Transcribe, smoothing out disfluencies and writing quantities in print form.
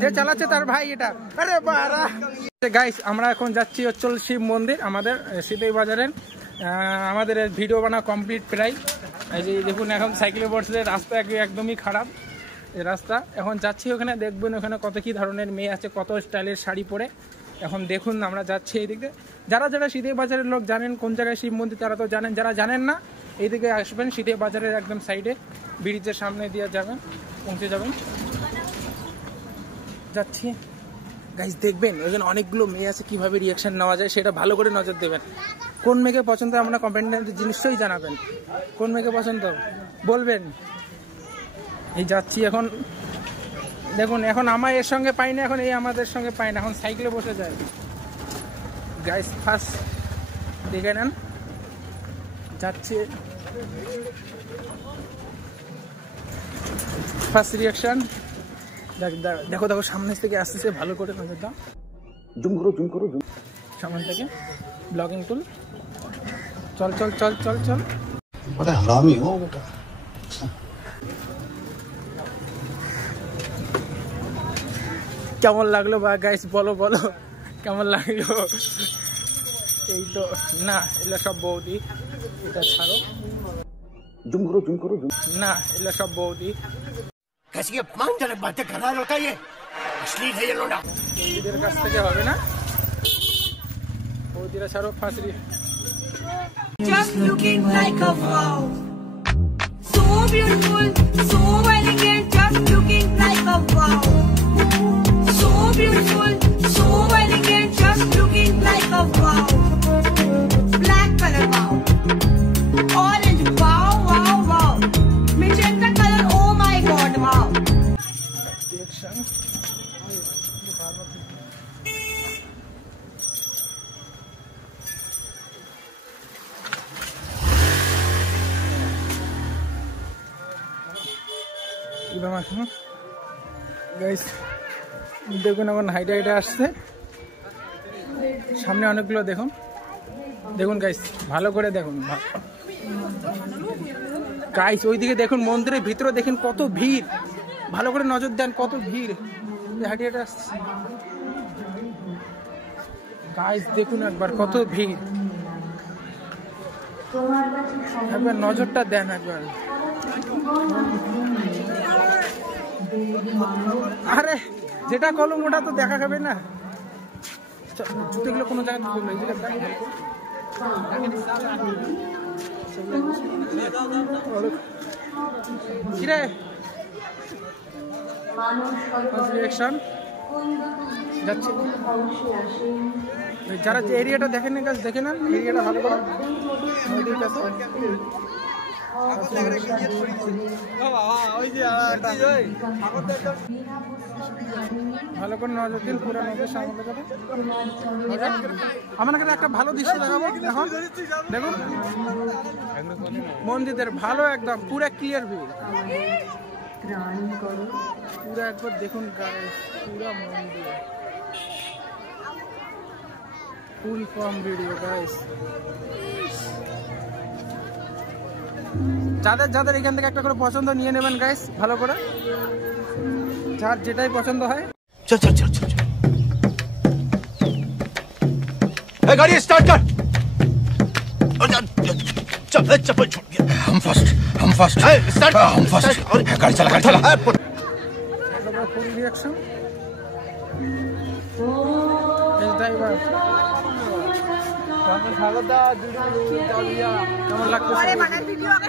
যে চালাচ্ছে তার ভাই এটা। আরে বাড়া গাইস, আমরা এখন যাচ্ছি হচ্ছে শিব মন্দির আমাদের সিতাই বাজারের। আমাদের ভিডিও বানা কমপ্লিট প্রায়। এই যে দেখুন এখন সাইকেলে বসে, রাস্তা একদমই খারাপ এই রাস্তা। এখন যাচ্ছি ওখানে, দেখবেন ওখানে কত কি ধরনের মেয়ে আছে, কত স্টাইলের শাড়ি পরে। এখন দেখুন আমরা যাচ্ছি এই দিকে। যারা যারা সিতাই বাজারের লোক জানেন কোন জায়গায় শিব মন্দির তারা তো জানেন, যারা জানেন না এইদিকে আসবেন, সিতাই বাজারের একদম সাইডে ব্রিজের সামনে দিয়ে যাবেন, পৌঁছে যাবেন। যাচ্ছি গাইস, দেখবেন ওখানে অনেকগুলো মেয়ে আছে, কিভাবে রিয়াকশন নেওয়া যায় সেটা ভালো করে নজর দেবেন। কোন মেয়েকে পছন্দ আমরা কমেন্টে নিশ্চয়ই জানাবেন, কোন মেয়েকে পছন্দ বলবেন। এই যাচ্ছি এখন, দেখুন এখন আমার এর সঙ্গে পাই না, এখন এই আমাদের সঙ্গে পাই না, এখন সাইকেলে বসে যায়। গাইস ফার্স্ট দেখে নেন, যাচ্ছে ফার্স্ট রিয়াকশন। দেখো দেখো সামনে থেকে আসতেছে, ভালো করে নজর দাও, জুম করো সামনে থেকে ব্লগিং টুল। চল চল চল চল চল, বড় হারামি হো বেটা। কেমন লাগলো বা গাইস বলো বলো কেমন লাগলো? এই তো না, এগুলো সব বৌদি, এটা ছাড়ো, জুম করো না, এগুলো সব বৌদি। বৌদিদের কাছ থেকে হবে না, বৌদিরা ছাড়ো। ফাঁসরি just looking like a wow, so beautiful, so elegant, just looking like a wow, so beautiful, so elegant, just looking like a wow, black color wow, orange wow, magenta color, oh my god wow. Reaction. Guys দেখুন এখন হাইটে হাইটে আসছে, সামনে অনেকগুলো দেখুন, দেখুন guys ভালো করে দেখুন গাইস, ওইদিকে দেখুন মন্দিরের ভিতরে দেখুন কত ভিড়, ভালো করে নজর দেন কত ভিড় হাইটে হাইটে আসছে। গাইস দেখুন একবার কত ভিড়, একবার নজরটা দেন একবার। আরে যেটা কলম ওটা তো দেখা যাবে না, জুতোগুলো কোনো জায়গায় কিরে যাচ্ছে। যারা যে এরিয়াটা দেখেন না গাছ, দেখে নেন এরিয়াটা ভালো করে, নদীর কাছে ভালো করে নজর দিন, পুরো নদীর সামনে করে। আমার কাছে একটা ভালো দৃশ্য দেখাবো, এখন দেখুন মন্দিরের ভালো একদম পুরো ক্লিয়ার ভিউ, পুরো একবার দেখুন গাইস, পুরো মন্দির ফুল ফর্ম ভিডিও গাইস। যাদের যাদের এখান থেকে একটা করে পছন্দ নিয়ে নেবেন গাইস, ভালো করে, যার যেটাই পছন্দ হয়। চল চল চল চল, এই গাড়ি স্টার্ট কর। चल चप्पल छोड़ दिया, हम फर्स्ट स्टार्ट, हम फर्स्ट, गाड़ी चला फुल रिएक्शन। এই ড্রাইভার কেমন লাগছে?